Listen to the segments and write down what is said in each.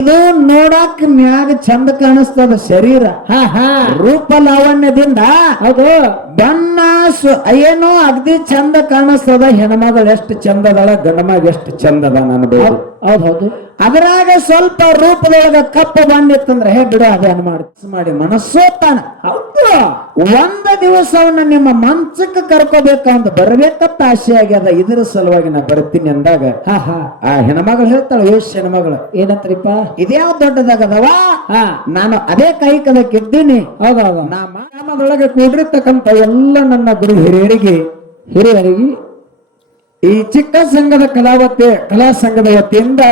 ಇದು ನೋಡಕ್ ಮ್ಯಾಗ ಚಂದ ಕಾಣಿಸ್ತದ ಶರೀರ. ರೂಪ ಲಾವಣ್ಯದಿಂದ ಹೌದು ಬಣ್ಣ ಏನೋ ಅಗ್ದಿ ಚಂದ ಕಾಣಿಸ್ತದ. ಹೆಣ್ಮಗಳು ಎಷ್ಟು ಚಂದದಳ, ಗಂಡಮಗ ಎಷ್ಟು ಚಂದದ ಅನ್ಬೋದು. ಹೌದೌದು. ಅದ್ರಾಗ ಸ್ವಲ್ಪ ರೂಪದೊಳಗ ಕಪ್ಪು ಬಂದಿತ್ತಂದ್ರೆ ಬಿಡು ಅದೇನ್ ಮಾಡಿ ಮನಸ್ಸೋತಾನ. ಹೌದು ಒಂದ ದಿವಸ ಅವನ್ನ ನಿಮ್ಮ ಮಂಚಕ್ಕೆ ಕರ್ಕೋಬೇಕಂತ ಬರ್ಬೇಕಂತ ಆಸೆ ಆಗ್ಯದ. ಇದ್ರ ಸಲುವಾಗಿ ನಾ ಬರ್ತೀನಿ ಅಂದಾಗ ಆ ಹೆಣ್ಮಗಳು ಹೇಳ್ತಾಳ, ಯೋಶ್ ಹೆಣ್ಮಗಳು ಏನಂತ್ರಿಪ್ಪ, ಇದ್ಯಾವ ದೊಡ್ಡದಾಗದವ, ನಾನು ಅದೇ ಕೈಕದಕ್ಕಿದ್ದೀನಿ. ಹೌದೌದು. ನಾ ಮಾಮದೊಳಗೆ ಕೂಡಿರ್ತಕ್ಕಂಥ ಎಲ್ಲ ನನ್ನ ಗುರು ಹಿರಿಯರಿಗೆ ಈ ಚಿಕ್ಕ ಸಂಘದ ಕಲಾ ಸಂಘದ ವತಿಯಿಂದ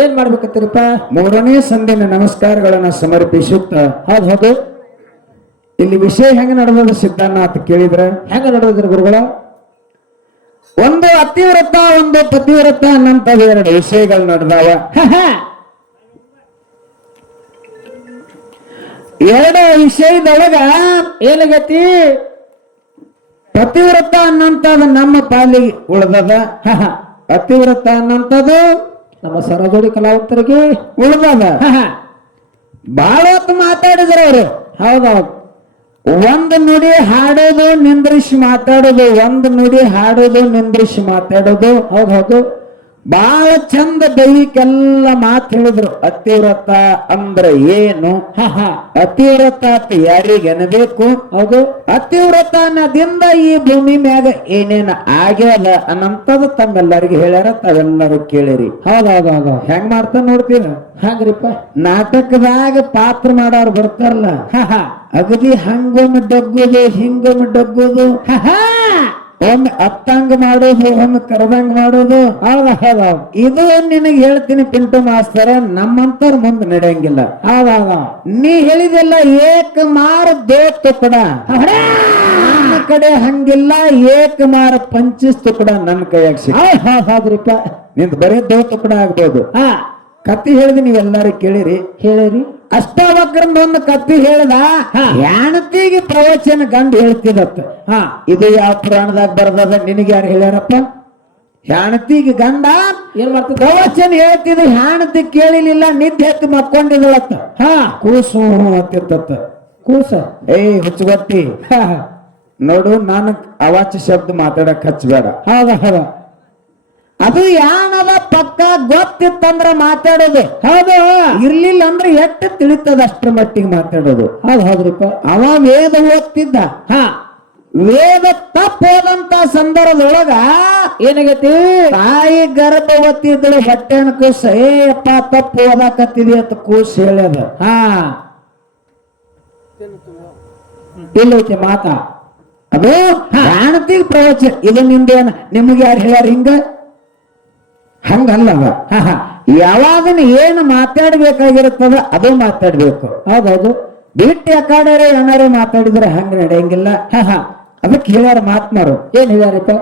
ಏನ್ ಮಾಡ್ಬೇಕತ್ತೀರಪ್ಪ, 3ನೇ ಸಂಧಿನ ನಮಸ್ಕಾರಗಳನ್ನ ಸಮರ್ಪಿಸುತ್ತ. ಹೌದು. ಇಲ್ಲಿ ವಿಷಯ ಹೆಂಗ ನಡೆದ ಸಿದ್ಧಾನ ಅಂತ ಕೇಳಿದ್ರ, ಹೆಂಗ ನಡೆದಿದ್ರು ಗುರುಗಳ? ಒಂದು ಅತಿವ್ರತ, ಒಂದು ಪತಿವ್ರತ ಅನ್ನಂತ 2 ವಿಷಯಗಳು ನಡೆದಾವ. 2 ವಿಷಯದೊಳಗ ಏನಾಗತಿ? ಪತಿವ್ರತ ಅನ್ನಂತದ ನಮ್ಮ ಪಾಲಿಗೆ ಉಳ್ದದ, ಅತಿವ್ರತ ಅನ್ನಂತದು ನಮ್ಮ ಸರಜೋಡಿ ಕಲಾವಂತರಿಗೆ ಉಳ್ದದ. ಬಹಳ ಹೊತ್ತು ಮಾತಾಡಿದ್ರ ಅವರು. ಹೌದೌದು. ಒಂದು ನುಡಿ ಹಾಡೋದು ನಿಂದ್ರಿಸಿ ಮಾತಾಡೋದು, ಒಂದು ನುಡಿ ಹಾಡೋದು ನಿಂದ್ರಿಸಿ ಮಾತಾಡೋದು. ಹೌದೌದು. ಬಹಳ ಚಂದ ದೈವಿಕೆಲ್ಲ ಮಾತು ಹೇಳಿದ್ರು. ಅತಿವ್ರತ ಅಂದ್ರೆ ಏನು, ಅತಿವ್ರತ ಅಂತ ಯಾರಿಗೆ ಅನ್ಬೇಕು, ಹೌದು. ಅತಿವ್ರತ ಅನ್ನೋದಿಂದ ಈ ಭೂಮಿ ಮ್ಯಾಗ ಏನೇನ ಆಗ್ಯದ ಅನ್ನಂತದ್ದು ತಮ್ಮೆಲ್ಲರಿಗೆ ಹೇಳ್ಯಾರ, ತಾವೆಲ್ಲರೂ ಕೇಳಿರಿ. ಹೌದೌದು. ಹೆಂಗ್ ಮಾಡ್ತಾ ನೋಡ್ತೀರ? ಹಂಗ್ರಿಪ್ಪ, ನಾಟಕದಾಗ ಪಾತ್ರ ಮಾಡೋರು ಬರ್ತಾರಲ್ಲ, ಅಗದಿ ಹಂಗೊಮ್ಮೆ ಡಗ್ಗುದು, ಹಿಂಗೊಮ್ಮೆ ಡಗ್ಗುದು, ಒಮ್ಮೆ ಅತ್ತಂಗ ಮಾಡೋದು, ಒಮ್ಮೆ ಕರೆದಂಗ ಮಾಡೋದು. ಹೌದೌದು. ಇದು ನಿನಗೆ ಹೇಳ್ತೀನಿ ಪಿಂಟು ಮಾಸ್ತರ, ನಮ್ಮಂತವ್ರ ಮುಂದೆ ನಡೆಯಂಗಿಲ್ಲ. ಹೌದೌದು. ನೀ ಹೇಳಿದೆಲ್ಲ ಏಕ ಮಾರ ದೋತ್ ಕೂಡ ನನ್ನ ಕಡೆ ಹಂಗಿಲ್ಲ, ಏಕ ಮಾರ ಪಂಚಿಸ್ತು ಕೂಡ ನನ್ನ ಕೈಯಾಗ ಸಿಗ. ಹೌದ್ರಿಪ್ಪ, ನಿಂದ ಬರೀ ದೋತ್ ಕೂಡ ಆಗ್ಬೋದು. ಕತ್ತಿ ಹೇಳಿದಿ, ನೀವೆಲ್ಲಾರು ಕೇಳಿರಿ. ಹೇಳಿರಿ. ಅಷ್ಟಾವಕ್ರಂದ ಒಂದು ಕತ್ತಿ ಹೇಳ್ದ, ಹೆಣತಿಗೆ ಪ್ರವಚನ ಗಂಡು ಹೇಳ್ತಿದತ್ತ. ಇದು ಯಾವ ಪುರಾಣದಾಗ ಬರ್ತದ? ನಿನಗೆ ಯಾರು ಹೇಳ್ಯಾರಪ್ಪ? ಹೆಣತಿಗೆ ಗಂಡ ಏನ್ ಮಾಡ್ತದ? ಪ್ರವಚನ ಹೇಳ್ತಿದ್. ಹೆಣತಿ ಕೇಳಿಲಿಲ್ಲ, ನಿದ್ದೆ ಎತ್ತು ಮಕ್ಕೊಂಡಿದಳತ್ತ. ಕೂಸು ಅಂತಿತ್ತ. ಕೂಸ ಹುಚ್ಚುಗತ್ತಿ ನೋಡು, ನಾನು ಅವಾಚ್ಯ ಶಬ್ದ ಮಾತಾಡಕ್ ಹಚ್ಚಬೇಡ. ಹೌದ. ಅದು ಯಾನದ ಪಕ್ಕ ಗೊತ್ತಿತ್ತಂದ್ರ ಮಾತಾಡೋದು. ಹೌದು. ಇರ್ಲಿಲ್ಲ ಅಂದ್ರೆ ಎಟ್ಟು ತಿಳಿತದ ಅಷ್ಟ್ರ ಮಟ್ಟಿಗೆ ಮಾತಾಡೋದು. ಹೌದ್ರಿಪ್ಪ. ಅವ ವೇದ ಓದ್ತಿದ್ದ. ವೇದ ತಪ್ಪೋದಂತ ಸಂದರ್ಭದೊಳಗ ಏನಾಗೈತಿ? ತಾಯಿ ಗರ್ಭವತಿ ಇದ್ದಳು, ಹೊಟ್ಟೆನ ಕೂಸ ಅಪ್ಪ ತಪ್ಪು ಓದಾಕತ್ತಿದಿ ಅಂತ ಕೂಸ್ ಹೇಳ್ಯದ. ಇಲ್ಲೈತಿ ಮಾತಾ. ಅದು ಹೆಣತಿಗೆ ಪ್ರವಚನ. ಇದು ನಿಂದೇನ? ನಿಮ್ಗೆ ಯಾರು ಹೇಳ್ಯಾರ ಹಿಂಗ? ಹಂಗಲ್ಲವ. ಯಾವಾಗನ ಏನು ಮಾತಾಡ್ಬೇಕಾಗಿರುತ್ತದ ಅದು ಮಾತಾಡ್ಬೇಕು. ಹೌದೌದು. ಬಿಟ್ಟು ಯಾಕಾಡ್ಯಾರ ಏನಾರು ಮಾತಾಡಿದ್ರೆ ಹಂಗ ನಡೆಯಂಗಿಲ್ಲ. ಅದಕ್ಕೆ ಹೇಳ್ಯಾರ ಮಾತ್ಮಾರು. ಏನ್ ಹೇಳ್ಯಾರಪ್ಪ?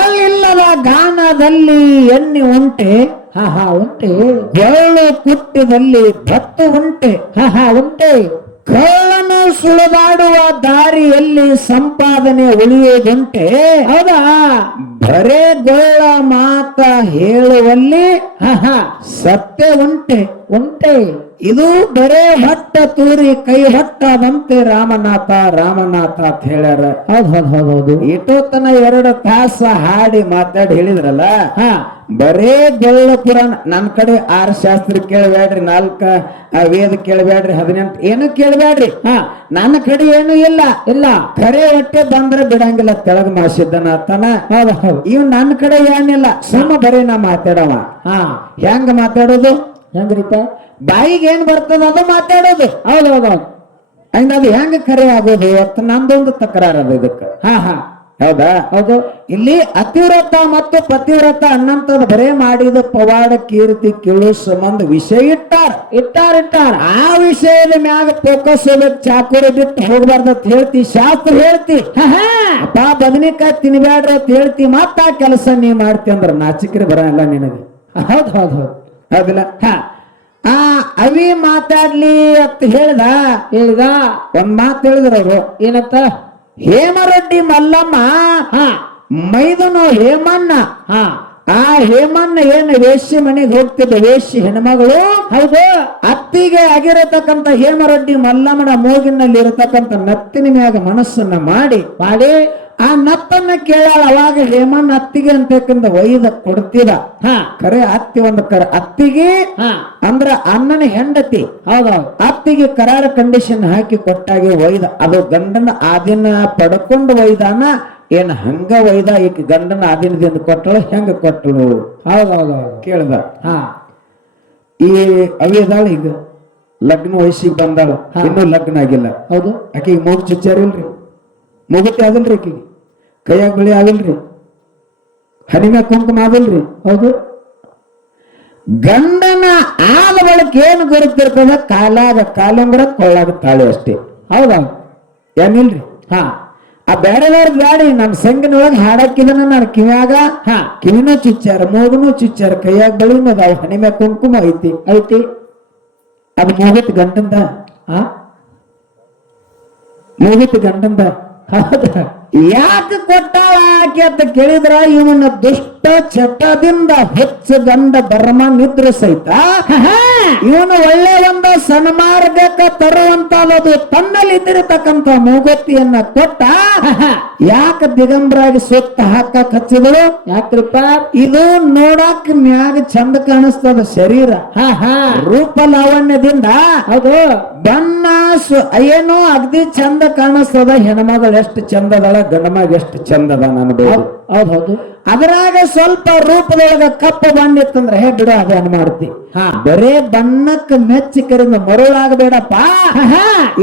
ಎಲ್ಲಿಲ್ಲದ ಗಾನದಲ್ಲಿ ಎಣ್ಣೆ ಉಂಟೆ, ಉಂಟೆ. ಬೆಳ್ಳು ಕುಟ್ಟಿದಲ್ಲಿ ಭತ್ತು ಉಂಟೆ, ಉಂಟೆ. ಕಳ್ಳನು ಸುಳಿದಾಡುವ ದಾರಿಯಲ್ಲಿ ಸಂಪಾದನೆ ಉಳಿಯುವುದುಂಟೆ. ಹೌದಾ? ಬರೇ ಗೊಳ್ಳ ಮಾತ ಹೇಳುವಲ್ಲಿ ಸತ್ಯ ಉಂಟೆ. ಉಂಟೆ. ಇದು ಬರೇ ಹೊಟ್ಟ ತೂರಿ ಕೈ ಹೊಟ್ಟದಂತೆ ರಾಮನಾಥ ರಾಮನಾಥ ಅಂತ ಹೇಳ್ಯಾರ. ಹೌದೌದು. ಇಟ್ಟೋತನ 2 ತಾಸ ಹಾಡಿ ಮಾತಾಡಿ ಹೇಳಿದ್ರಲ್ಲ, ಬರೇ ಗೊಳ್ಳ ಪುರಾಣ. ನನ್ ಕಡೆ 6 ಶಾಸ್ತ್ರ ಕೇಳಬೇಡ್ರಿ, 4 ವೇದ ಕೇಳಬೇಡ್ರಿ, 18 ಏನು ಕೇಳಬೇಡ್ರಿ. ನನ್ನ ಕಡೆ ಏನು ಇಲ್ಲ. ಖರೆ ಹೊಟ್ಟೆ ಬಂದ್ರೆ ಬಿಡಂಗಿಲ್ಲ, ತೆಳಗ ಮಾಸಿದ್ದನ ಆತನ. ಇವ್ ನನ್ನ ಕಡೆ ಏನಿಲ್ಲ, ಸುಮ್ಮ ಬರೀ ನಾ ಮಾತಾಡವ. ಹೆಂಗ ಮಾತಾಡೋದು? ಹೆಂಗ್ರಿಪ್ಪ? ಬಾಯಿಗೆ ಏನ್ ಬರ್ತದ ಅದು ಮಾತಾಡೋದು. ಹೌದೌದು. ಹಂಗ ಅದು ಹೆಂಗ ಖರೆ ಆಗೋದು? ಇವತ್ತು ನಂದೊಂದು ತಕರಾರ ಅದ ಇದಕ್ಕೆ. ಹೌದಾ? ಹೌದು. ಇಲ್ಲಿ ಅತಿವ್ರತ ಮತ್ತು ಪತಿವ್ರತ ಅನ್ನಂತದ್ ಬರೇ ಮಾಡಿದ ಪವಾಡ ಕೀರ್ತಿ ಕೇಳೋ ಸಂಬಂಧ ವಿಷಯ ಇಟ್ಟಾರ. ಆ ವಿಷಯದ ಮ್ಯಾಗ ಫೋಕಸ್ ಹೋಗ್ಬೇಕು. ಚಾಕುರಿ ಬಿಟ್ಟು ಹೋಗ್ಬಾರ್ದ ಅಂತ ಹೇಳ್ತಿ, ಶಾಸ್ತ್ರ ಹೇಳ್ತಿ. ಅಪ್ಪ ಬದನಿಕಾಯಿ ತಿನ್ಬ್ಯಾಡ್ರಿ ಅಂತ ಹೇಳ್ತಿ. ಮತ್ತ ಆ ಕೆಲಸ ನೀ ಮಾಡ್ತಿ ಅಂದ್ರ ನಾಚಿಕ್ರಿ ಬರಲ್ಲ ನಿನಗೆ. ಹೌದು. ಹೌದಿಲ್ಲ? ಅವಿ ಮಾತಾಡ್ಲಿ ಅಂತ ಹೇಳ್ದ. ಒಂದ್ ಮಾತು ಹೇಳಿದ್ರ ಅವರು. ಏನಂತ? ಹೇಮರೆಡ್ಡಿ ಮಲ್ಲಮ್ಮ ಮೈದನು ಹೇಮಣ್ಣ ಆ ಹೇಮನ್ನ ಏನು ವೇಶ್ಯ ಮನೆಗೆ ಹೋಗ್ತಿದ್ದ ವೇಶ್ಯ ಹೆಣ್ಮಗಳು ಹೌದು ಅತ್ತಿಗೆ ಆಗಿರತಕ್ಕಂತ ಹೇಮರೆಡ್ಡಿ ಮಲ್ಲಮ್ಮನ ಮೂಗಿನಲ್ಲಿ ಇರತಕ್ಕಂತ ನತ್ತಿನ ಮ್ಯಾಗ ಮನಸ್ಸನ್ನ ಮಾಡಿ ಆ ನತ್ತನ್ನ ಕೇಳಾಳ. ಅವಾಗ ಹೇಮನ್ ಅತ್ತಿಗೆ ಅಂತಕ್ಕಂತ ಒಯ್ದ ಕೊಡ್ತಿದ. ಖರೆ ಅತ್ತಿ ಒಂದು ಅತ್ತಿಗೆ ಅಂದ್ರ ಅಣ್ಣನ ಹೆಂಡತಿ. ಹೌದೌದು. ಅತ್ತಿಗೆ ಕರಾರ ಕಂಡೀಷನ್ ಹಾಕಿ ಕೊಟ್ಟಾಗಿ ಒಯ್ದ. ಅದು ಗಂಡನ ಆದಿನ ಪಡ್ಕೊಂಡು ಒಯ್ದಾನ ಏನ್ ಹಂಗ ಒಯ್ದ. ಈಗ ಗಂಡನ ಆದಿನದಿಂದ ಕೊಟ್ಟಳು ಹೆಂಗ ಕೊಟ್ಟಳು? ಹೌದೌದು ಕೇಳ್ದ. ಈ ಅವಿದಾಳ ಈಗ ಲಗ್ನ ವಯಸ್ಸಿಗೆ ಬಂದಾಳ, ಇನ್ನೂ ಲಗ್ನ ಆಗಿಲ್ಲ. ಹೌದು. ಆಕೆಗೆ ಮೂಗು ಚುಚ್ಚಾರಿಲ್ರಿ, ಮೂಗುತಿ ಆಗಲ್ರಿ, ಆಕೆಗೆ ಕೈಯಾಗ ಬಳಿ ಆಗಲ್ರಿ, ಹನಿಮ್ಯಾಗ ಕುಂಕುಮ ಆಗಲ್ರಿ. ಹೌದು. ಗಂಡನ ಆದ ಬಳಕ ಏನು ಗುರುತಿರ್ತದ? ಕಾಲಾಗ ಕಾಲಂಗ್ರ ಕೊಳ್ಳಾಗ ತಾಳೆ ಅಷ್ಟೇ. ಹೌದಾ? ಏನಿಲ್ರಿ. ಆ ಬೇಡದವ್ರ ಬ್ಯಾಡಿ ನಮ್ಮ ಸಂಗಿನೊಳಗೆ ಹಾಡಾಕಿದನ ನಾನು ಕಿವ್ಯಾಗ ಕಿವಿನೂ ಚುಚ್ಚಾರ, ಮೂಗನೂ ಚುಚ್ಚಾರ, ಕೈಯಾಗ ಬಳಿನೂ ಅದಾವ, ಹನಿಮ್ಯಾಗ ಕುಂಕುಮ ಐತಿ. ಅದು ಮೂಗುತಿ ಗಂಡಂದ. ಮೂಗುತಿ ಗಂಡಂದ. ಯಾಕೆ ಕೊಟ್ಟಾಳ ಆಕೆ ಅಂತ ಕೇಳಿದ್ರ ಇವನ ದುಷ್ಟ ಚಟದಿಂದ ಹೆಚ್ಚ ಗಂಡ ಬರ್ಮ ನಿದ್ರೆ ಸಹಿತ ಇವನು ಒಳ್ಳೆ ಒಂದು ಸನ್ಮಾರ್ಗಕ್ಕೆ ತರುವಂತದ್ದು ತನ್ನಲ್ಲಿ ಇದ್ದಿರತಕ್ಕಂತ ಮೂಗುತಿಯನ್ನ ಕೊಟ್ಟ. ಯಾಕೆ ದಿಗಂಬರಾಗಿ ಸುತ್ತ ಹಾಕಕ್ ಹಚ್ಚಿದ್ರು? ಯಾಕ್ರಿಪ್ಪ? ಇದು ನೋಡಕ್ ಮ್ಯಾಗ ಚಂದ ಕಾಣಿಸ್ತದ ಶರೀರ, ರೂಪ ಲಾವಣ್ಯದಿಂದ. ಹೌದು. ಬಣ್ಣ ಏನೋ ಅಗ್ದಿ ಚಂದ ಕಾಣಿಸ್ತದ. ಹೆಣ್ಮಗಳು ಎಷ್ಟು ಚಂದದಳ, ಗಂಡಮಗ ಎಷ್ಟು ಚಂದದ ಅನ್ಬೋದು. ಹೌದು. ಅದ್ರಾಗ ಸ್ವಲ್ಪ ರೂಪದೊಳಗ ಕಪ್ಪು ಬಣ್ಣ ಇತ್ತಂದ್ರೆ ಹೇ ಬಿಡು ಅದೇನ್ ಮಾಡ್ತಿ. ಬರೇ ಬಣ್ಣಕ್ಕೆ ಮೆಚ್ಚಿಕರಿಂದ ಮರುಳಾಗಬೇಡಪ್ಪ.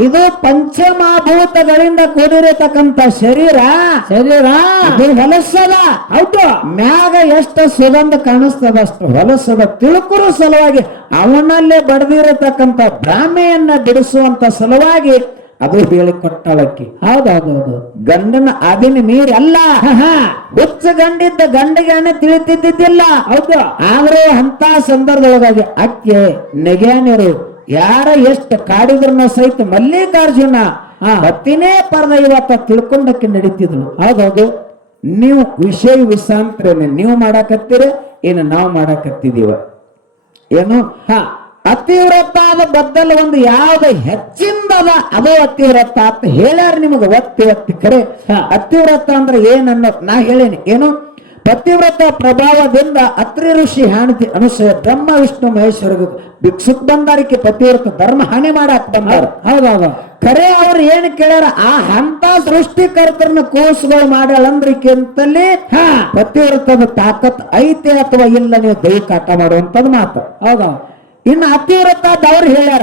ಇದು ಪಂಚಮಭೂತಗಳಿಂದ ಕೂಡಿರತಕ್ಕಂತ ಶರೀರ ಇದು ಹೊಲಸದ. ಹೌದು. ಮ್ಯಾಗ ಎಷ್ಟು ಸುಗಂಧ ಕಾಣಿಸ್ತದ ಅಷ್ಟು ಹೊಲಸದ. ತಿಳ್ಕುರು ಸಲುವಾಗಿ ಅವನಲ್ಲೇ ಬಡದಿರತಕ್ಕಂತ ಭ್ರಾಮೆಯನ್ನ ಬಿಡಿಸುವಂತ ಸಲುವಾಗಿ ಅದು ಹೇಳಿಕೊಟ್ಟಾಳಕ್ಕಿ. ಹೌದೌದೌದು. ಗಂಡನ ಆದಿನ ನೀರಲ್ಲ. ಹುಚ್ಚ ಗಂಡಿದ್ದ ಗಂಡಿಗೆ ಅಣ್ಣ ತಿಳಿತಿದ್ದಿದ್ದಿಲ್ಲ. ಹೌದು. ಆದ್ರೆ ಅಂತ ಸಂದರ್ಭದೊಳಗಾಗಿ ಅಕ್ಕೆ ನೆಗ್ಯಾನಿರು ಯಾರ ಎಷ್ಟು ಕಾಡಿದ್ರನ್ನ ಸಹಿತ ಮಲ್ಲಿಕಾರ್ಜುನ ಹತ್ತಿನೇ ಪರದ ಇವತ್ತ ತಿಳ್ಕೊಂಡಕ್ಕೆ ನಡೀತಿದ್ರು. ಹೌದೌದು. ನೀವು ವಿಷಯ ವಿಷಾಂತರೇನೆ ನೀವು ಮಾಡಾಕತ್ತೀರ, ಏನು ನಾವು ಮಾಡಾಕತ್ತಿದೀವ ಏನು? ಅತಿವ್ರತ ಆದ ಬದ್ದಲ್ ಒಂದು ಯಾವ್ದು ಹೆಚ್ಚಿಂದದ ಅದು ಅತಿವ್ರತ ಅಂತ ಹೇಳ್ಯಾರ ನಿಮಗ. ಒತ್ತಿ ಖರೆ ಅತಿವ್ರತ ಅಂದ್ರೆ ಏನನ್ನ ನಾ ಹೇಳೇನಿ. ಏನು? ಪತಿವ್ರತ ಪ್ರಭಾವದಿಂದ ಅತ್ರಿ ಋಷಿ ಹಾಣತಿ ಅನುಸಯ ಬ್ರಹ್ಮ ವಿಷ್ಣು ಮಹೇಶ್ವರ ಭಿಕ್ಷುಕ್ ಬಂದಾರಿಕೆ ಪತಿವ್ರತ ಧರ್ಮ ಹಾನಿ ಮಾಡಾಕ್ ಬಂದಾರ. ಹೌದೌದು. ಖರೆ ಅವ್ರು ಏನ್ ಕೇಳ್ಯಾರ? ಆ ಅಂತ ಸೃಷ್ಟಿಕರ್ತರನ್ನ ಕೋರ್ಸ್ಗಳು ಮಾಡ್ಯಾಳಂದ್ರಿಕೆಂತಲ್ಲಿ ಪತಿವ್ರತದ ತಾಕತ್ ಐತೆ ಅಥವಾ ಇಲ್ಲ, ನೀವು ದೈಹಿಕ ಆಟ ಮಾಡುವಂತದ್ ಮಾತು. ಹೌದಾ? ಇನ್ನು ಅತಿವ್ರತ ಅವ್ರು ಹೇಳ್ಯಾರ.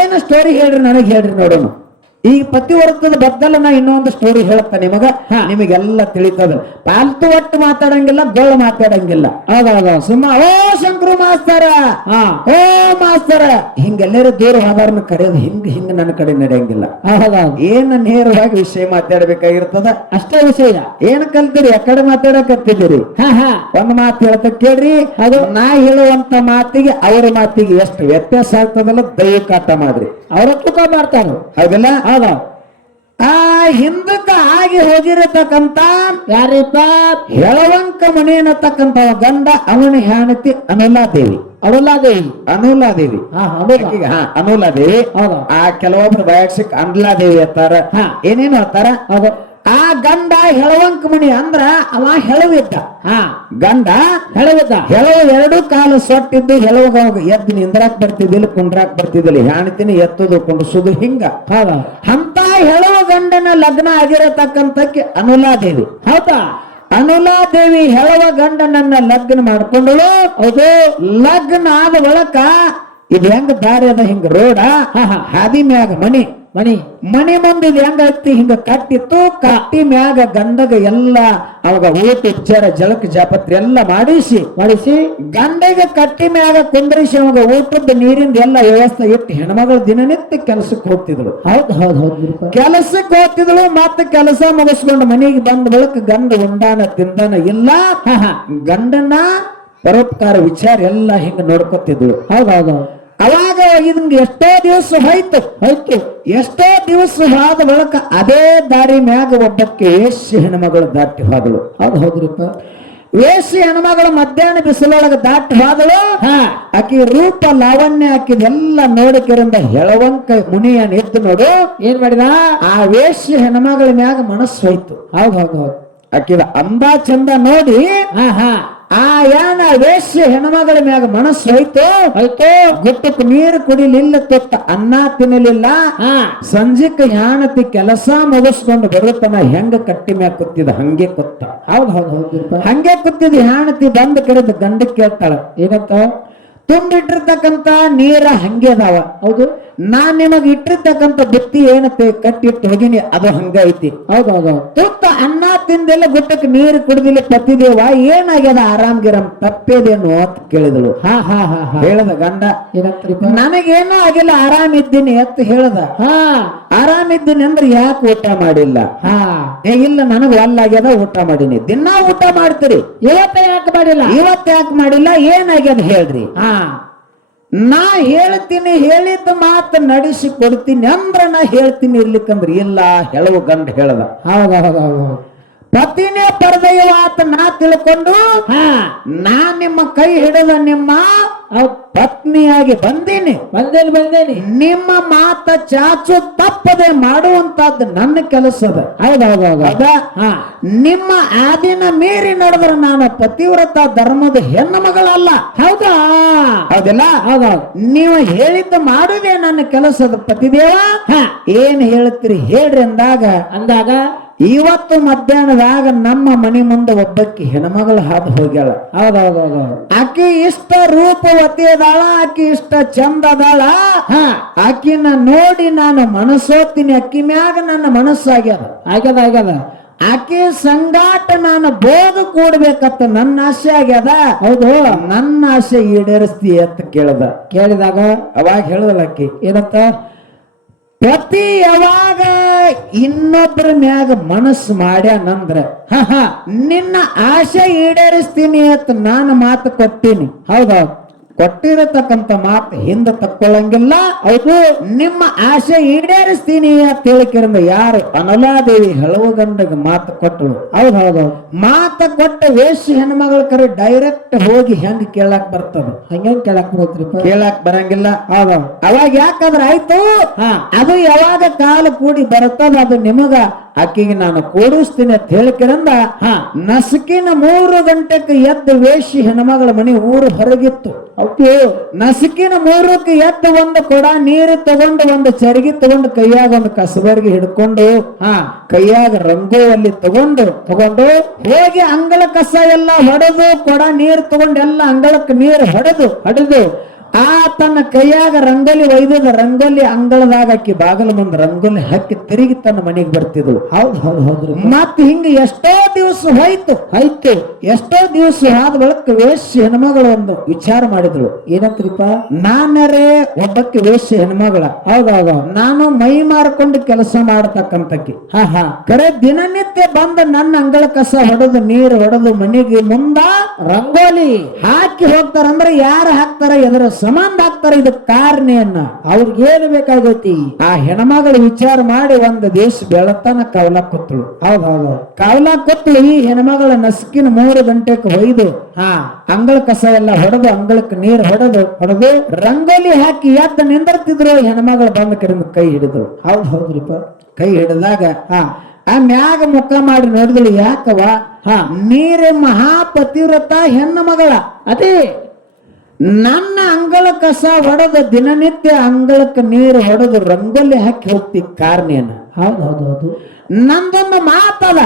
ಏನು ಸ್ಟೋರಿ ಹೇಳ್ರಿ ನನಗೆ ಹೇಳ್ರಿ ನೋಡೋಣ. ಈ ಪತಿವ್ರತದ ಬದ್ದಲ ನಾ ಇನ್ನೊಂದು ಸ್ಟೋರಿ ಹೇಳುತ್ತ ನಿಮಗ, ನಿಮಗೆಲ್ಲ ತಿಳಿತದ. ಪಾಲ್ತು ಒಟ್ಟು ಮಾತಾಡಂಗಿಲ್ಲ, ಗೊಳ್ಳು ಮಾತಾಡಂಗಿಲ್ಲ. ಹೌದೌದ. ಸುಮ್ಮ ಓ ಶಂಕರು ಮಾಸ್ತರ, ಓ ಮಾಸ್ತರ ಹಿಂಗೆಲ್ಲರೂ ದೂರ ಹೋದಾರನ್ನ ಕರೆಯೋದು ಹಿಂಗ ನನ್ನ ಕಡೆ ನಡೆಯಂಗಿಲ್ಲ. ಹೌದೌದು. ಏನ್ ನೇರವಾಗಿ ವಿಷಯ ಮಾತಾಡ್ಬೇಕಾಗಿರ್ತದ, ಅಷ್ಟೇ ವಿಷಯ. ಏನ್ ಕಲ್ತೀರಿ? ಯಾಕಡೆ ಮಾತಾಡಕತ್ತಿದ್ದೀರಿ? ಒಂದ್ ಮಾತು ಹೇಳ್ತ ಕೇಳ್ರಿ. ಅದು ನಾ ಹೇಳುವಂತ ಮಾತಿಗೆ ಅವ್ರ ಮಾತಿಗೆ ಎಷ್ಟು ವ್ಯತ್ಯಾಸ ಆಗ್ತದಲ್ಲ, ದೈಹಿಕ ಆಟ ಮಾಡ್ರಿ. ಅವ್ರ ತೂಕ ಮಾಡ್ತಾರ. ಹೌದಲ್ಲ? ಹೌದ. ಆ ಹಿಂದಕ್ಕ ಆಗಿ ಹೋಗಿರತಕ್ಕಂತ ಯಾರಿಪ್ಪ? ಹೆಳವಂಕ ಮಣಿ ಅನ್ನತಕ್ಕಂತ ಗಂಡ ಅವನ ಹೆಂಡತಿ ಅನುಲಾದೇವಿ. ಅನುಲಾದೇವಿ. ಆ ಕೆಲವೊಬ್ರು ಬಯಾಕ್ಷಿಕ್ ಅನುಲಾದೇವಿ ಅಂತಾರ, ಏನೇನು ಅಂತಾರ. ಆ ಗಂಡ ಹೆಳವಂಕಮಣಿ ಅಂದ್ರ ಅವ ಹೆಳವಿದ್ದ. ಗಂಡ ಹೆಳವಿದ್ದ. ಹೆಳವು ಎರಡು ಕಾಲು ಸೊಟ್ಟಿದ್ದು ಹೆಳವಾಗ ಎದ್ದು ನಿಂದ್ರಾಕ್ ಬರ್ತಿದ್ದಿಲ್ಲ, ಕುಂಡ್ರಾಕ್ ಬರ್ತಿದ್ದಿಲ್ಲ. ಹೆಣ್ತಿನ ಎತ್ತದು ಕುಂಡ್ಸುದು ಹಿಂಗ. ಅಂತ ಹೆಳವು ಗಂಡನ ಲಗ್ನ ಆಗಿರತಕ್ಕಂತಕ್ಕೆ ಅನುಲಾದೇವಿ. ಹೌದಾ? ಅನುಲಾದೇವಿ ಹೆಳವ ಗಂಡನನ್ನ ಲಗ್ನ ಮಾಡ್ಕೊಂಡಳು. ಹೌದು. ಲಗ್ನ ಆದ ಬಳಕ ಇದು ಹೆಂಗ ದಾರಿ ಅದ, ಹಿಂಗ ರೋಡ, ಹಾದಿ ಮ್ಯಾಗ ಮಣಿ ಮುಂದೆ ಇದು ಹೆಂಗ ಐತಿ, ಹಿಂಗ ಕಟ್ಟಿತ್ತು. ಕಟ್ಟಿ ಮ್ಯಾಗ ಗಂಡಗ ಎಲ್ಲ ಅವಾಗ ಊಟ ಉಚ್ಚಾರ ಜಳಕ ಜಾಪತ್ರೆ ಎಲ್ಲ ಮಾಡಿಸಿ ಗಂಡಗ ಕಟ್ಟಿ ಮ್ಯಾಗ ಕುಂದ್ರಿಸಿ ಅವಾಗ ಊಟದ ನೀರಿಂದ ಎಲ್ಲ ವ್ಯವಸ್ಥೆ ಇಟ್ಟು ಹೆಣ್ಮಗಳು ದಿನನಿತ್ಯ ಕೆಲಸಕ್ಕೆ ಹೋಗ್ತಿದ್ಳು. ಹೌದು. ಕೆಲಸಕ್ಕೆ ಹೋಗ್ತಿದ್ಳು. ಮತ್ತೆ ಕೆಲಸ ಮುಗಿಸ್ಕೊಂಡು ಮನೆಗೆ ಬಂದ ಬಳಿಕ ಗಂಡ ಉಂಡಾನ ತಿಂದಾನ ಇಲ್ಲ, ಗಂಡನ ಪರೋಪಕಾರ ವಿಚಾರ ಎಲ್ಲ ಹಿಂಗ ನೋಡ್ಕೊತಿದ್ಳು. ಹೌದೌದು. ಅವಾಗ ಇದಂಗ ಎಷ್ಟೋ ದಿವಸ ಹೋಯ್ತು. ಎಷ್ಟೋ ದಿವಸ ಹೋದ ಬಳಿಕ ಅದೇ ದಾರಿ ಮ್ಯಾಗ ಒಬ್ಬಕ್ಕೆ ವೇಶ್ಯ ಹೆಣ್ಮಗಳು ದಾಟಿ ಹೋದಳು. ಹೌದ್ರಿಪ್ಪ. ವೇಷಿ ಹೆಣ್ಮಗಳು ಮಧ್ಯಾಹ್ನ ಬಿಸಿಲೊಳಗ ದಾಟ್ ಹೋದಳು. ಹಾ ಆಕಿ ರೂಪ ಲಾವಣ್ಯ ಆಕಿದೆಲ್ಲ ನೋಡಿಕರಿಂದ ಹೆಳವಂಕ ಮುನಿಯ ನಿಂತು ನೋಡು. ಏನ್ ಮಾಡಿದ? ಆ ವೇಷಿ ಹೆಣ್ಮಗಳ ಮ್ಯಾಗ ಮನಸ್ಸು ಹೋಯ್ತು. ಹೌದ್ ಹೌದ್ ಹೌದ್. ಆಕಿದ ಅಂದ ಚಂದ ನೋಡಿ ಹಾ ಹಾ ಆ ಯಾನ ವೇಶ್ಯ ಹೆಣ್ಮಗಳ ಮ್ಯಾಗ ಮನಸ್ಸು ಹೋಯ್ತು. ಆಯ್ತು. ಗುಟ್ಟಕ್ಕೆ ನೀರು ಕುಡಿಲಿಲ್ಲ, ತೊತ್ತ ಅನ್ನ ತಿನ್ನಲಿಲ್ಲ. ಹಾ ಸಂಜೆಕ ಯಾಣತಿ ಕೆಲಸ ಮುಗಿಸ್ಕೊಂಡು ಬರುತ್ತನ ಹೆಂಗ ಕಟ್ಟಿ ಮ್ಯಾಗ ಕೂತಿದ ಹಂಗೆ ಕೂತ. ಹೌದ್ ಹೌದ್ ಹೌದ್ರಿಪ್ಪ. ಹಂಗೆ ಕೂತಿದ್ ಯಾಣತಿ ಬಂದ್ ಕರೆದು ಗಂಡ ಕೇಳ್ತಾಳ, ಏನಂತ? ತುಂಬಿಟ್ಟಿರ್ತಕ್ಕಂತ ನೀರ ಹಂಗೆ ಅದಾವ. ಹೌದು. ನಾನ್ ನಿಮಗ್ ಇಟ್ಟಿರ್ತಕ್ಕಂಥ ಬುತ್ತಿ ಏನತ್ತೆ ಕಟ್ಟಿಟ್ಟು ಹೋಗಿನಿ, ಅದು ಹಂಗ ಐತಿ. ಹೌದ್ ಹೌದ್ ಹೌದ್. ತುತ್ತ ಅನ್ನ ತಿಂದೆಲ್ಲ ಗುಟ್ಟಕ್ಕೆ ನೀರು ಕುಡಿದಿಲ್ಲ ಪತಿದೇವ, ಏನಾಗ್ಯದ ಆರಾಮ್ಗಿರಂ ತಪ್ಪೇದೇನು ಅಂತ ಕೇಳಿದಳು. ಹಾ ಹಾ ಹಾ ಹಾ ಹೇಳದ ಗಂಡ, ಏನಂತ್ರಿಪ್ಪ? ನನಗೇನೋ ಆಗಿಲ್ಲ ಆರಾಮಿದ್ದೀನಿ ಅಂತ ಹೇಳದ. ಹಾ ಆರಾಮಿದ್ದೀನಿ ಅಂದ್ರೆ ಯಾಕೆ ಊಟ ಮಾಡಿಲ್ಲ? ಹಾ ಇಲ್ಲ ನನಗ್ ಒಲ್ಲಾಗ್ಯದ ಊಟ ಮಾಡೀನಿ. ದಿನಾ ಊಟ ಮಾಡ್ತೀರಿ, ಇವತ್ತ ಯಾಕೆ ಮಾಡಿಲ್ಲ? ಇವತ್ತು ಯಾಕೆ ಮಾಡಿಲ್ಲ? ಏನಾಗ್ಯದ ಹೇಳ್ರಿ. ಹಾ ನಾ ಹೇಳ್ತೀನಿ, ಹೇಳಿದ ಮಾತು ನಡೆಸಿ ಕೊಡ್ತೀನಿ ಅಂದ್ರ ನಾ ಹೇಳ್ತೀನಿ, ಇರ್ಲಿಕ್ಕಂದ್ರ ಇಲ್ಲ ಹೇಳುವ ಗಂಡ ಹೇಳದ. ಹೌದ್ ಹೌದ್ ಹೌದ್ ಹೌದ್. ಪತಿನೇ ಪರದೈವಾತ ನಾ ತಿಳ್ಕೊಂಡು ಹಾ ನಾ ನಿಮ್ಮ ಕೈ ಹಿಡಿದ ನಿಮ್ಮ ಪತ್ನಿಯಾಗಿ ಬಂದೀನಿ. ಬಂದೇನಿ. ನಿಮ್ಮ ಮಾತ ಚಾಚು ತಪ್ಪದೆ ಮಾಡುವಂತದ್ದು ನನ್ನ ಕೆಲಸದ. ಹೌದ್ ಹೌದ್ ಹೌದ್. ಅದ ಹಾ ನಿಮ್ಮ ಆದಿನ ಮೀರಿ ನಡೆದ್ರ ನಾನು ಪತಿವ್ರತ ಧರ್ಮದ ಹೆಣ್ಣು ಮಗಳಲ್ಲ. ಹೌದಾ? ಹೌದಿಲ್ಲ? ಹೌದ್ ಹೌದ್. ನೀವು ಹೇಳಿದ್ದು ಮಾಡುದೇ ನನ್ನ ಕೆಲಸದ. ಪತಿದೇವ ಹಾ ಏನ್ ಹೇಳ್ತೀರಿ ಹೇಳ್ರಿ ಅಂದಾಗ ಇವತ್ತು ಮಧ್ಯಾಹ್ನದಾಗ ನಮ್ಮ ಮನೆ ಮುಂದೆ ಒಬ್ಬಕ್ಕೆ ಹೆಣ್ಮಗಳು ಹಾದು ಹೋಗ್ಯಾಳ. ಹೌದ್ ಹೌದ್ ಹೌದ್ ಹೌದ್. ಆಕಿ ಇಷ್ಟ ರೂಪವತಿ ಅದಾಳ, ಆಕಿ ಇಷ್ಟ ಚಂದ ಅದಾಳ. ಹಾ ಆಕಿನ ನೋಡಿ ನಾನು ಮನಸ್ಸೋತೀನಿ, ಅಕ್ಕಿ ಮ್ಯಾಗ ನನ್ನ ಮನಸ್ಸಾಗ್ಯದ. ಆಗ್ಯದ ಆಗ್ಯದ. ಆಕೆ ಸಂಗಾಟ ನಾನು ಬೋಧ ಕೂಡ್ಬೇಕತ್ತ ನನ್ನ ಆಸೆ ಆಗ್ಯದ. ಹೌದು. ನನ್ನ ಆಸೆ ಈಡೇರಿಸ್ತಿ ಅಂತ ಕೇಳಿದಾಗ ಅವಾಗ ಹೇಳದಲ್ಲ ಆಕಿ ಏನಂತ? ಪ್ರತಿ ಯಾವಾಗ ಇನ್ನೊಬ್ಬರ ಮ್ಯಾಗ ಮನಸ್ಸು ಮಾಡ್ಯಾನಂದ್ರ ನಿನ್ನ ಆಸೆ ಈಡೇರಿಸ್ತೀನಿ ಅಂತ ನಾನು ಮಾತು ಕೊಟ್ಟೀನಿ. ಹೌದೌದು. ಕೊಟ್ಟಿರತಕ್ಕಂತ ಮಾತು ಹಿಂದೆ ತಕ್ಕೊಳ್ಳಂಗಿಲ್ಲ. ಹೌದು, ನಿಮ್ಮ ಆಸೆ ಈಡೇರಿಸ್ತೀನಿ ಅಂತ ಹೇಳಿಕಿರಂದ ಯಾರು ಅನಲಾದೇವಿ ಹೇಳುವ ಗಂಡಗೆ ಮಾತು ಕೊಟ್ಟಳು. ಹೌದ್ ಹೌದು. ಮಾತು ಕೊಟ್ಟ ವೇಷ ಹೆಣ್ಮಗಳ ಕರೆ ಡೈರೆಕ್ಟ್ ಹೋಗಿ ಹೆಂಗ್ ಕೇಳಾಕ್ ಬರ್ತದ? ಹಂಗ ಕೇಳಾಕ್ ಬರತ್ರಿ? ಕೇಳಾಕ್ ಬರಂಗಿಲ್ಲ. ಹೌದು. ಅವಾಗ ಯಾಕಾದ್ರ ಆಯ್ತು, ಅದು ಯಾವಾಗ ಕಾಲ ಕೂಡಿ ಬರ್ತದ ಅದು ನಿಮಗ ಆಕಿಗೆ ನಾನು ಕೂಡಿಸ್ತೀನಿ ಅಂತ ಹೇಳಿಕಿರಂದ ನಸುಕಿನ 3 ಗಂಟೆಗೆ ಎದ್ದು ವೇಷಿ ಹೆಣ್ಮಗಳ ಮನೆ ಊರು ಹೊರಗಿತ್ತು. ನಸುಕಿನ 3ಕ್ಕೆ ಎದ್ದು ಒಂದು ಕೊಡ ನೀರು ತಗೊಂಡು ಒಂದು ಚರಗಿ ತಗೊಂಡು ಕೈಯಾಗ ಒಂದು ಕಸಬರ್ಗಿ ಹಿಡ್ಕೊಂಡು ಕೈಯಾಗ ರಂಗೋವಲ್ಲಿ ತಗೊಂಡು ಹೋಗಿ ಅಂಗಳ ಕಸ ಎಲ್ಲ ಹೊಡೆದು ಕೊಡ ನೀರು ತಗೊಂಡು ಎಲ್ಲ ಅಂಗಳಕ್ಕೆ ನೀರು ಹೊಡೆದು ಆ ತನ್ನ ಕೈಯಾಗ ರಂಗೋಲಿ ಒಯ್ದದ ರಂಗೋಲಿ ಅಂಗಳದಾಗ ಹಾಕಿ ಬಾಗಲ ಮುಂದೆ ರಂಗೋಲಿ ಹಾಕಿ ತಿರುಗಿ ತನ್ನ ಮನೆಗೆ ಬರ್ತಿದ್ಳು. ಹೌದು ಹೌದು ಹೌದ್ರಿ. ಮತ್ ಹಿಂಗ ಎಷ್ಟೋ ದಿವಸ ಹೋಯ್ತು. ಎಷ್ಟೋ ದಿವಸ ಆದ ಬಳಿಕ ವೇಶ್ಯ ಹೆಣ್ಮಗಳು ಒಂದು ವಿಚಾರ ಮಾಡಿದಳು. ಏನಂತ್ರಿಪ್ಪ? ನಾನರೇ ಒಬ್ಬಕ್ಕೆ ವೇಶ್ಯ ಹೆಣ್ಮಗಳ. ಹೌದೌದು. ನಾನು ಮೈ ಮಾರ್ಕೊಂಡು ಕೆಲಸ ಮಾಡತಕ್ಕಂತಕ್ಕಿ. ಕರೆ ದಿನನಿತ್ಯ ಬಂದ ನನ್ನ ಅಂಗಳ ಕಸ ಹೊಡೆದು ನೀರು ಹೊಡೆದು ಮನೆಗೆ ಮುಂದ ರಂಗೋಲಿ ಹಾಕಿ ಹೋಗ್ತಾರಂದ್ರೆ ಯಾರು ಹಾಕ್ತಾರ, ಎದರ ಸಂಬಂಧ ಹಾಕ್ತಾರ, ಇದು ಕಾರಣೆಯನ್ನ ಅವ್ರಿಗೇನು ಬೇಕಾಗೈತಿ. ಆ ಹೆಣ್ಮಗಳು ವಿಚಾರ ಮಾಡಿ ಒಂದು ದೇಶ ಬೆಳತನ ಕವಲ ಕೊತ್ತಳು. ಹೌದೌದು. ಕವಲ ಕೊತ್ತಳು. ಈ ಹೆಣ್ಮಗಳ ನಸುಕಿನ 3 ಗಂಟೆಗೆ ಒಯ್ದು ಅಂಗಳ ಕಸ ಎಲ್ಲ ಹೊಡೆದು ಅಂಗಳಕ್ಕೆ ನೀರು ಹೊಡೆದು ರಂಗೋಲಿ ಹಾಕಿ ಎದ್ದು ನಿಂದಿರ್ತಿದ್ರು. ಹೆಣ್ಮಗಳು ಬಂದ ಕರಿಂದ ಕೈ ಹಿಡಿದ್ರು. ಹೌದ್ ಹೌದ್ರಿಪ್ಪ. ಕೈ ಹಿಡಿದಾಗ ಆ ಮ್ಯಾಗ ಮುಖ ಮಾಡಿ ನೋಡಿದಳು. ಯಾಕವ? ನೀರೇ ಮಹಾಪತಿವ್ರತ ಹೆಣ್ಣು ಮಗಳ. ಅದೇ ನನ್ನ ಅಂಗಳ ಕಸ ಹೊಡೆದು ದಿನನಿತ್ಯ ಅಂಗಳಕ್ಕೆ ನೀರು ಹೊಡೆದು ರಂಗೋಲಿ ಹಾಕಿ ಹೋಗ್ತಿ ಕಾರಣೇನ? ಹೌದೌದು. ನಂದೊಂದು ಮಾತದ,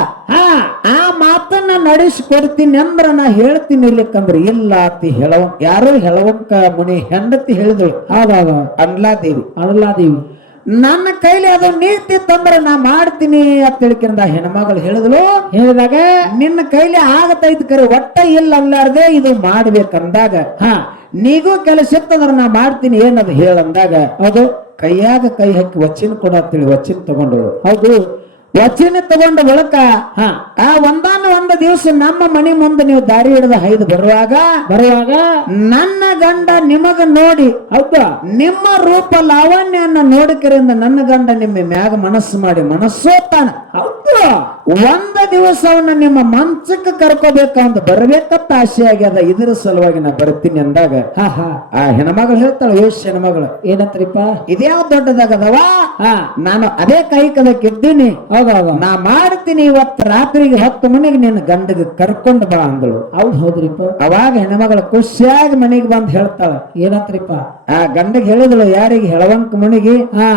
ಆ ಮಾತನ್ನ ನಡೆಸಿಕೊಡ್ತೀನಿ ಅಂದ್ರ ನಾ ಹೇಳ್ತೀನಿ, ಇರ್ಲಿಕ್ಕಂದ್ರೆ ಇಲ್ಲ ಅತಿ ಹೇಳವ. ಯಾರೋ ಹೇಳವಂಕ ಮುನಿ ಹೆಂಡತಿ ಹೇಳಿದಳು. ಹೌದೌದು. ಅನಲಾದೇವಿ ನನ್ನ ಕೈಲಿ ಅದು ನೀರ್ತಿತ್ತಂದ್ರೆ ನಾ ಮಾಡ್ತೀನಿ ಅಂತ ಹೇಳ್ಕೊಂಡ ಹೆಣ್ಮಗಳು ಹೇಳಿದಾಗ ನಿನ್ನ ಕೈಲಿ ಆಗತೈತ್ ಕರೆ ಒಟ್ಟ ಇಲ್ಲ ಅಲ್ಲಾರ್ದೆ ಇದು ಮಾಡ್ಬೇಕಂದಾಗ ನೀಗೂ ಕೆಲಸ ಇತ್ತಂದ್ರ ನಾ ಮಾಡ್ತೀನಿ ಏನದು ಹೇಳಂದಾಗ ಹೌದು ಕೈಯಾಗ ಕೈ ಹಾಕಿ ವಚನ ಕೊಡತ್ತೇಳಿ ವಚನ ತಗೊಂಡಳು. ಹೌದು. ವಚನ ತಗೊಂಡ ಬಳಕ ಒಂದಾನ ದಿವಸ ನಮ್ಮ ಮನೆ ಮುಂದೆ ನೀವು ದಾರಿ ಹಿಡಿದ ಹೈದು ಬರುವಾಗ ನನ್ನ ಗಂಡ ನಿಮಗ ನೋಡಿ, ಹೌದಾ, ನಿಮ್ಮ ರೂಪ ಲಾವಣ್ಯನ್ನ ನೋಡಿಕರಿಂದ ನನ್ನ ಗಂಡ ನಿಮ್ಮ ಮ್ಯಾಗ ಮನಸ್ಸು ಮಾಡಿ ಮನಸ್ಸೋತಾನ. ಹೌದು. ಒಂದ ದಿವಸ ಅವನ್ನ ನಿಮ್ಮ ಮಂಚಕ್ಕೆ ಕರ್ಕೋಬೇಕು ಅಂತ ಬರ್ಬೇಕಂತ ಆಸೆ ಆಗ್ಯದ ಇದ್ರ ಸಲುವಾಗಿ ನಾ ಬರ್ತೀನಿ ಅಂದಾಗ ಹಾ ಹಾ ಆ ಹೆಣ್ಮಗಳು ಹೇಳ್ತಾಳ ಯೋಶ್ ಹೆಣ್ಮಗಳು ಏನಂತ್ರಿಪ್ಪ ಇದ್ಯಾವ ದೊಡ್ಡದಾಗದವ ಹಾ ನಾನು ಅದೇ ಕೈ ಕದಕ್ಕಿದ್ದೀನಿ ಹೌದೌದು ನಾ ಮಾಡ್ತೀನಿ ಇವತ್ತು ರಾತ್ರಿಗೆ 10 ಮನೆಗೆ ನಿನ್ನ ಗಂಡಗೆ ಕರ್ಕೊಂಡು ಬಾ ಅಂದಳು ಹೌದ್ರಿಪ್ಪ ಅವಾಗ ಹೆಣ್ಮಗಳು ಖುಷಿಯಾಗಿ ಮನೆಗೆ ಬಂದು ಹೇಳ್ತಾಳ ಏನಂತ್ರಿಪ್ಪ ಆ ಗಂಡಗೆ ಹೇಳಿದಳು ಯಾರಿಗೆ ಹೇಳವಂಕ ಮನೆಗೆ ಹಾ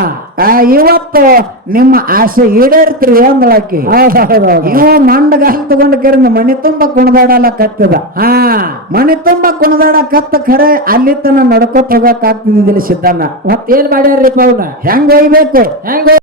ಇವತ್ತು ನಿಮ್ಮ ಆಸೆ ಈಡೇರ್ತ್ರಿ ಅಂದಳಾಕಿ ಹೌದೌದು ಇವ ಮಂಡಗಾಲ ತಗೊಂಡ ಕೆರಿಂದ ಮನಿ ತುಂಬಾ ಕುಣದಾಡಲ್ಲ ಕತ್ತದ ಹಾ ಮನಿ ತುಂಬಾ ಕುಣದಾಡ ಕತ್ತ ಖರೆ ಅಲ್ಲಿ ತನ ನಡ್ಕೋತ ಹೋಗಕ್ ಆಗ್ತಿದ್ದಿಲ್ಲ ಸಿದ್ದಣ್ಣ ಮತ್ತೇನ್ ಮಾಡ್ಯಾರ್ರಿಪ್ಪ ಅವ್ನ ಹೆಂಗ್ ಒಯ್ಬೇಕು ಹೆಂಗ